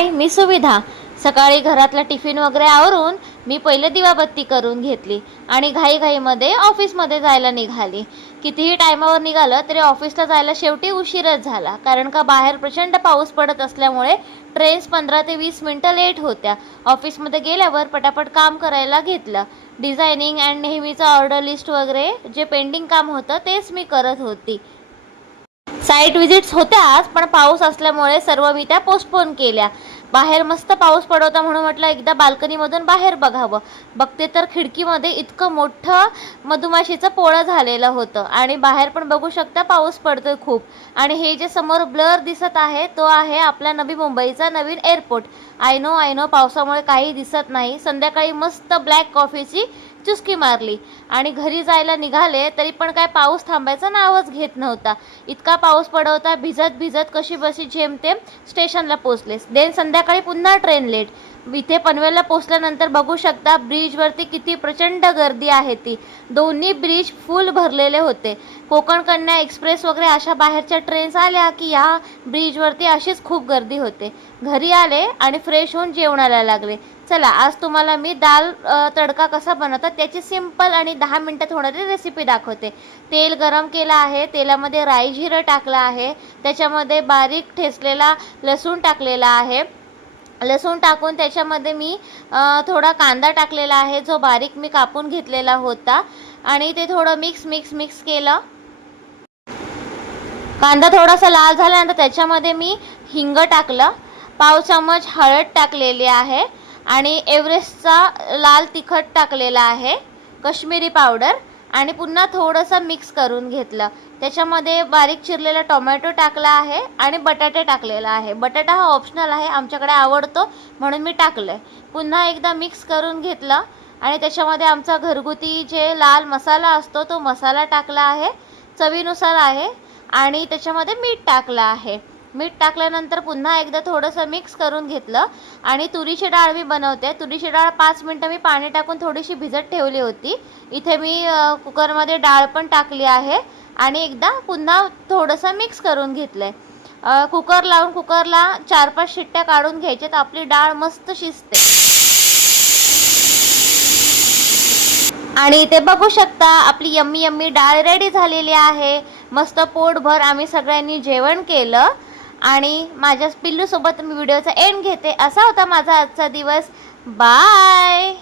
हाय, मी सुविधा। सकाळी घरातला टिफिन वगैरे आवरून मी पहिले दिवाबत्ती करून घेतली आणि घाईघाईमध्ये ऑफिसमध्ये जायला निघाली। कितीही टायमावर निघालं तरी ऑफिसला जायला शेवटी उशीरच झाला, कारण का बाहेर प्रचंड पाऊस पडत असल्यामुळे ट्रेन्स 15 ते 20 मिनिटं लेट होत्या। ऑफिसमध्ये गेल्यावर पटापट काम करायला घेतलं। डिझायनिंग अँड नेहमीचं ऑर्डर लिस्ट वगैरे जे पेंडिंग काम होतं तेच मी करत होती। साईट विजिट्स होत्याच, पण पाऊस असल्यामुळे सर्व मी त्या पोस्टपोन केल्या। बाहेर मस्त पाऊस पडत होता म्हणून म्हटलं एकदा बाल्कनीमधून बाहेर बघावं। बघते तर खिडकीमध्ये इतकं मोठं मधुमाशीचं पोळं झालेलं होतं आणि बाहेर पण बघू शकता पाऊस पडतोय खूप। आणि हे जे समोर ब्लर दिसत आहे तो आहे आपला नवी मुंबईचा नवीन एअरपोर्ट। आय नो पावसामुळे काही दिसत नाही। संध्याकाळी मस्त ब्लॅक कॉफीची चुस्की मारली आणि घरी जायला निघाले तरी पण काय पाऊस थांबायचा नावच घेत नव्हता। इतका पाऊस पडत होता, भिजत भिजत कशी बशी जेमतेम स्टेशनला पोहोचले। देन संध्याकाळी पुन्हा ट्रेन लेट। इथे पनवेलला पोहोचल्यानंतर बघू शकता ब्रिजवरती किती प्रचंड गर्दी आहे ती। दोन्ही ब्रिज फुल भरलेले होते। कोकण कन्या एक्सप्रेस वगैरे अशा बाहेरच्या ट्रेन्स आल्या की या ब्रिजवरती अशीच खूप गर्दी होते। घरी आले आणि फ्रेश होऊन जेवणाला लागले। चला, आज तुम्हाला मी दाल तडका कसा बनवतात त्याची सिंपल आणि 10 मिनिटात होणारी रेसिपी दाखवते। तेल गरम केलं आहे, तेलामध्ये राई जिरं टाकलं आहे, त्याच्यामध्ये बारीक ठेचलेला लसूण टाकलेला आहे। लसूण टाकून त्याच्यामध्ये मी थोडा कांदा टाकलेला आहे जो बारीक मी कापून घेतलेला होता आणि ते थोडं मिक्स केलं। कांदा थोडासा लाल झाल्यानंतर त्याच्यामध्ये मी हिंग टाकलं, पाव चमच हळद टाकलेली आहे आणि एव्हरेस्टचा लाल तिखट टाकलेला आहे, काश्मीरी पावडर, आणि पुन्हा थोडंसं मिक्स करून घेतलं। त्याच्यामध्ये बारीक चिरलेला टोमॅटो टाकला आहे आणि बटाटे टाकलेला आहे। बटाटा हा ऑप्शनल आहे, आमच्याकडे आवडतो म्हणून मी टाकलं आहे। पुन्हा एकदा मिक्स करून घेतलं आणि त्याच्यामध्ये आमचा घरगुती जे लाल मसाला असतो तो मसाला टाकला आहे, चवीनुसार आहे, आणि त्याच्यामध्ये मीठ टाकलं आहे। मीठ टाकल्यानंतर पुन्हा एकदा थोडंसं मिक्स करून घेतलं आणि तुरीची डाळ मी बनवते। तुरीची डाळ 5 मिनिटं मी पाणी टाकून थोडीशी भिजत ठेवली होती। इथे मी कुकरमध्ये डाळ पण टाकली आहे आणि एकदा पुन्हा थोडंसं मिक्स करून घेतलंय। कुकर लावून कुकरला 4-5 शिट्ट्या काढून घ्यायच्यात, आपली डाळ मस्त शिजते। आणि इथे बघू शकता आपली यम्मी डाळ रेडी झालेली आहे। मस्त पोटभर आम्ही सगळ्यांनी जेवण केलं आणि माझ्या पिल्लूसोबत मी व्हिडिओचा एंड घेते। असा होता माझा आजचा दिवस। बाय।